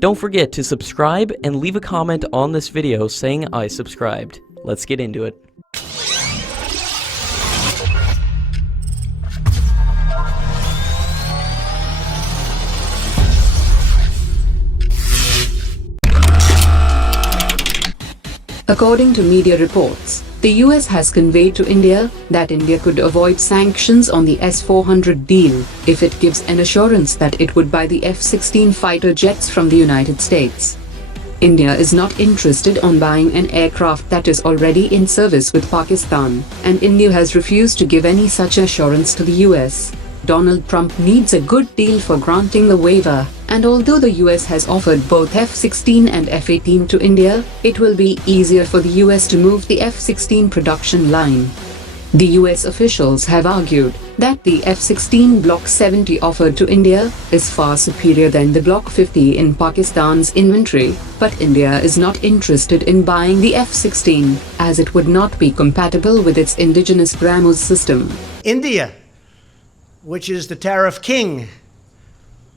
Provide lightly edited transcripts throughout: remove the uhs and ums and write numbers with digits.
Don't forget to subscribe and leave a comment on this video saying I subscribed. Let's get into it. According to media reports, the US has conveyed to India that India could avoid sanctions on the S-400 deal if it gives an assurance that it would buy the F-16 fighter jets from the United States. India is not interested in buying an aircraft that is already in service with Pakistan, and India has refused to give any such assurance to the US. Donald Trump needs a good deal for granting the waiver, and although the US has offered both F-16 and F-18 to India, it will be easier for the US to move the F-16 production line. The US officials have argued that the F-16 Block 70 offered to India is far superior than the Block 50 in Pakistan's inventory, but India is not interested in buying the F-16, as it would not be compatible with its indigenous BrahMos system. India, which is the tariff king,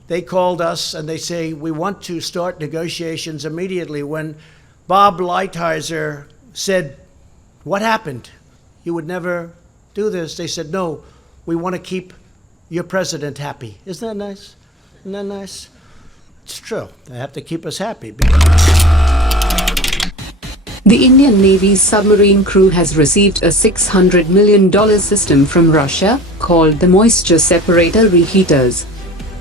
they called us and they say, we want to start negotiations immediately. When Bob Lighthizer said, what happened? You would never do this. They said, no, we want to keep your president happy. Isn't that nice? Isn't that nice? It's true. They have to keep us happy. The Indian Navy's submarine crew has received a $600 million system from Russia called the moisture separator reheaters.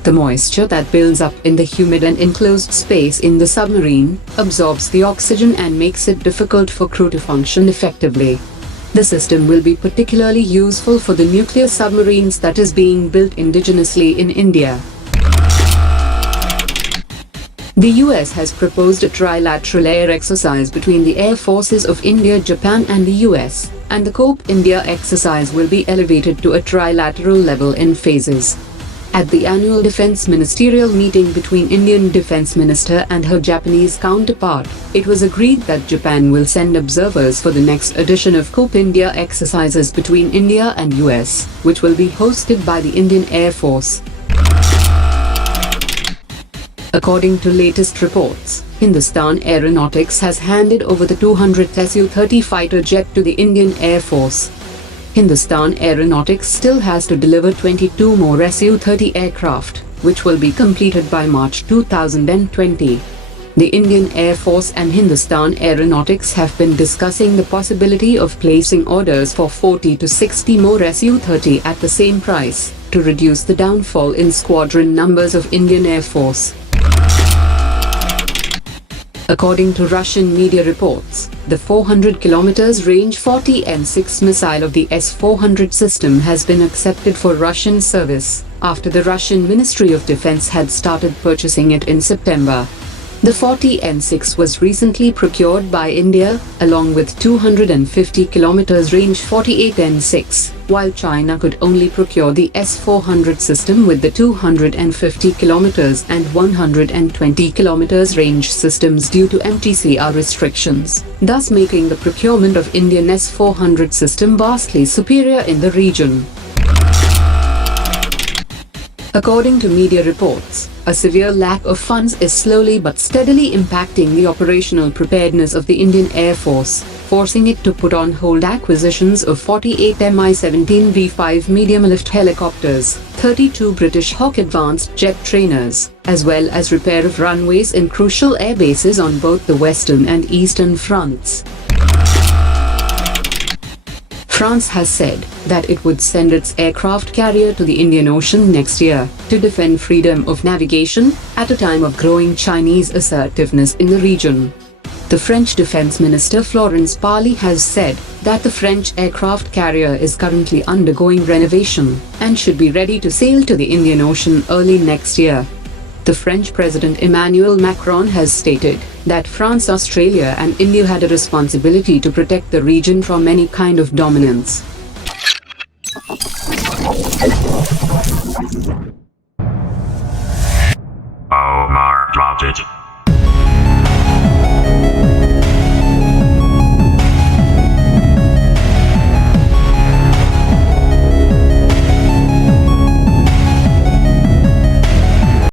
The moisture that builds up in the humid and enclosed space in the submarine absorbs the oxygen and makes it difficult for crew to function effectively. The system will be particularly useful for the nuclear submarines that is being built indigenously in India. The US has proposed a trilateral air exercise between the air forces of India, Japan and the US, and the COPE India exercise will be elevated to a trilateral level in phases. At the annual Defense Ministerial meeting between Indian Defense Minister and her Japanese counterpart, it was agreed that Japan will send observers for the next edition of COPE India exercises between India and US, which will be hosted by the Indian Air Force. According to latest reports, Hindustan Aeronautics has handed over the 200th Su-30 fighter jet to the Indian Air Force. Hindustan Aeronautics still has to deliver 22 more Su-30 aircraft, which will be completed by March 2020. The Indian Air Force and Hindustan Aeronautics have been discussing the possibility of placing orders for 40 to 60 more Su-30 at the same price, to reduce the downfall in squadron numbers of Indian Air Force. According to Russian media reports, the 400 km range 40M6 missile of the S-400 system has been accepted for Russian service, after the Russian Ministry of Defense had started purchasing it in September. The 40M6 was recently procured by India, along with 250 km range 48M6, while China could only procure the S-400 system with the 250 km and 120 km range systems due to MTCR restrictions, thus making the procurement of Indian S-400 system vastly superior in the region. According to media reports, a severe lack of funds is slowly but steadily impacting the operational preparedness of the Indian Air Force, forcing it to put on hold acquisitions of 48 Mi-17 V5 medium-lift helicopters, 32 British Hawk advanced jet trainers, as well as repair of runways in crucial air bases on both the western and eastern fronts. France has said that it would send its aircraft carrier to the Indian Ocean next year to defend freedom of navigation at a time of growing Chinese assertiveness in the region. The French Defense Minister Florence Parly has said that the French aircraft carrier is currently undergoing renovation and should be ready to sail to the Indian Ocean early next year. The French President Emmanuel Macron has stated that France, Australia and India had a responsibility to protect the region from any kind of dominance.